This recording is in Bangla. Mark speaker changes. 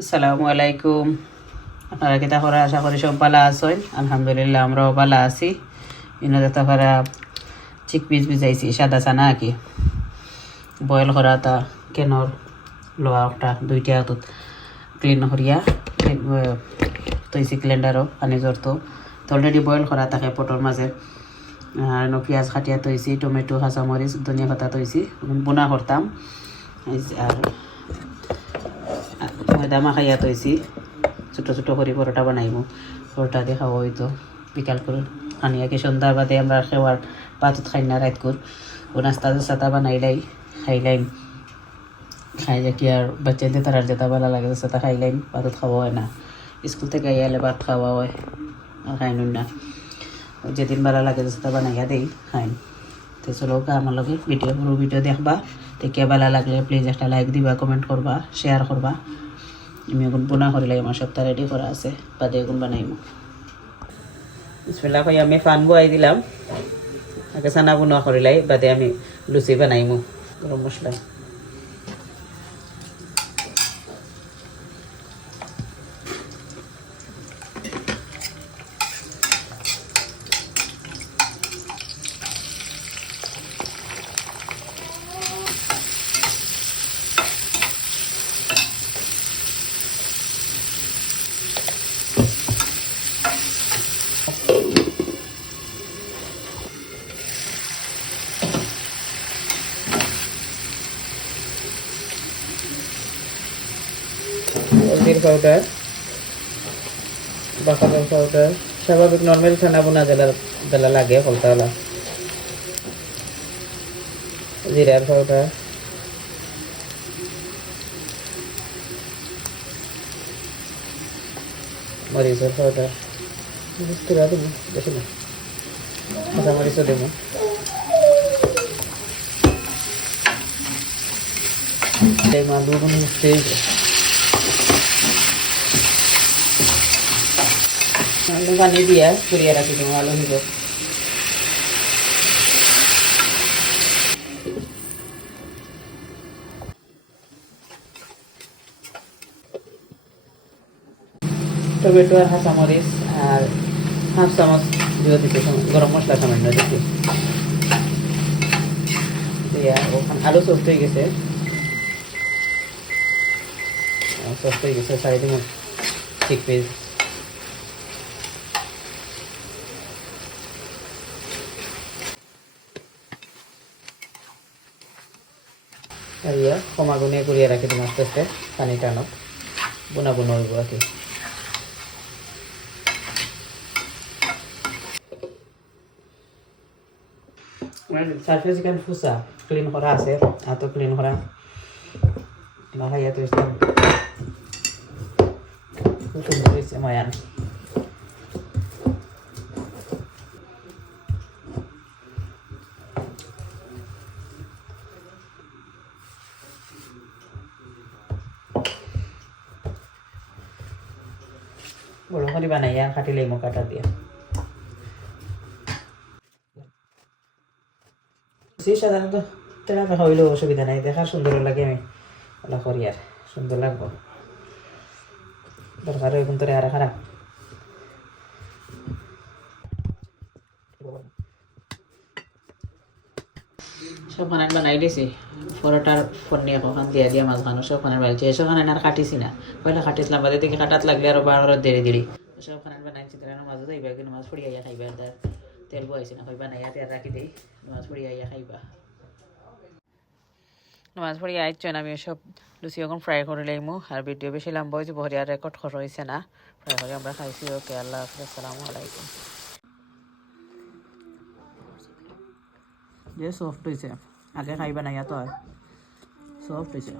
Speaker 1: আসসালামু আলাইকুম। আপনারা কিতা করে আশা করি সব ভালো আছেন? আলহামদুলিল্লাহ, আমরাও ভালো আছি। ইনো যেতে পারা চিক পিস ভিজাইছি, সাদা চানা আঁকি। বয়েল করা তা কেনর লোয়া একটা দুইটা হাতত ক্লিন করিয়া তৈছি ক্লেন্ডারও পানি জরতো তো অলরেডি বয়েল করা থাকে পটর মাঝে আর পিঁয়াজ কাটিয়া তৈছি, টমেটো কাঁচামরিচ ধনিয়া পাতা তৈছি, বোনা করতাম আর ময়দা মাখাইয়া তৈছি ছোটো ছোটো করে পরোটা বানাইব পরোটা দিয়ে খাওয়া হইতো বিকাল করে। খানিয়া কি সন্ধ্যার বাদে আমরা খেওয়ার পাতত খাই না রাত কর ও নাস্তা চাস্তা বানাইলাই, খাইলাইম। খাই কি আর বাচ্চাদের তারার যেটা ভালো লাগে সেটা খাইলাইম, পাতত খাওয়া হয় না। স্কুল থেকে আইলে ভাত খাওয়া হয়, আর খাইন না। যেদিন ভালো লাগে সেটা বানাইয়া দেই খাইন তো চলো আমার লগে ভিডিও পুরো ভিডিও দেখবা। দেখে বেলা লাগলে প্লিজ একটা লাইক দিবা কমেন্ট করবা শেয়ার করবা আমি এখন বোনা করিলে আমার সপ্তাহ রেডি করা আছে। বাদে এখন বানাইম। বিসমিল্লা আমি ফান বয়াই দিলাম। আগে সানা বোনা বনোৱা কৰিলাই বাদে আমি লুচি বানাইমু। গরম মছলা। হলদির পাউডার বাকালের পাউডার স্বাভাবিক নর্মাল ছানা বোনা জেলা জেলা লাগে ফলতাওয়ালা জিরার পাউডার মরিচের পাউডার তুলা দেবো বেশি না কাঁচা মরিচও দেবো এই মালু কোনো মিশতে আলু পানি দিয়া পুরিয়া রাখি আলু টমেটো আর কাঁচামরিচ আর হাফ চামচ দিয়ে দিতে গরম মশলা সামান্য দিতে দিয়া ওখানে আলু সফট হয়ে গেছে। সফট হয়ে গেছে সাড়ে দিন ঠিক পিস ইয়া কমা গুনিয়ে করিয়ে রাখি দিম আস্তে আস্তে, পানি টানত। বোনা বোনা হইব আর কি ফুসা ক্লিন করা আছে হাতও ক্লিন করা লাগাইয়া তো ইসলাম খুব সুন্দর হয়েছে মায়ান। বড় করে বানাইয়া কাটি লাইমো কাটা দিয়া সাধারণত তেরা হইলেও অসুবিধা নাই দেখা সুন্দর লাগে আমি ওলা করি আর সুন্দর লাগবো দরকার হয় কিন্তু আর খারাপ সব খানান বানাই দিছি। পরোটার ফন্নি এখন দিয়া দিয়া মাছ খানো সব খানান বানাইছি আর কাটিছি না। পয়লা কাটিছিলাম, বাদে থেকে কাটাত লাগলে আরও বারো দেরি দেরি সব খানান বানাইছি তারা মাছ যাইবা কিন্তু মাছ ফুড়ি আইয়া খাইবা আর তেল বয়াইছি না খাইবা নাই, ইয়াতে রাখি দেই। মাছ ফুড়ি আইয়া খাইবা। মাছ ফুড়ি আইছেন আমি সব লুচি এখন ফ্রাই করে লাইমু আর ভিডিও বেশি লম্বা হয়েছে বহরি আর রেকর্ড করা হয়েছে না। ফ্রাই করে আমরা খাইছি ওকে আল্লাহ হাফিজ, আসসালামু আলাইকুম। যে সফট হয়েছে আগে খাইবা না ইয়াতো হয় সফট হয়েছে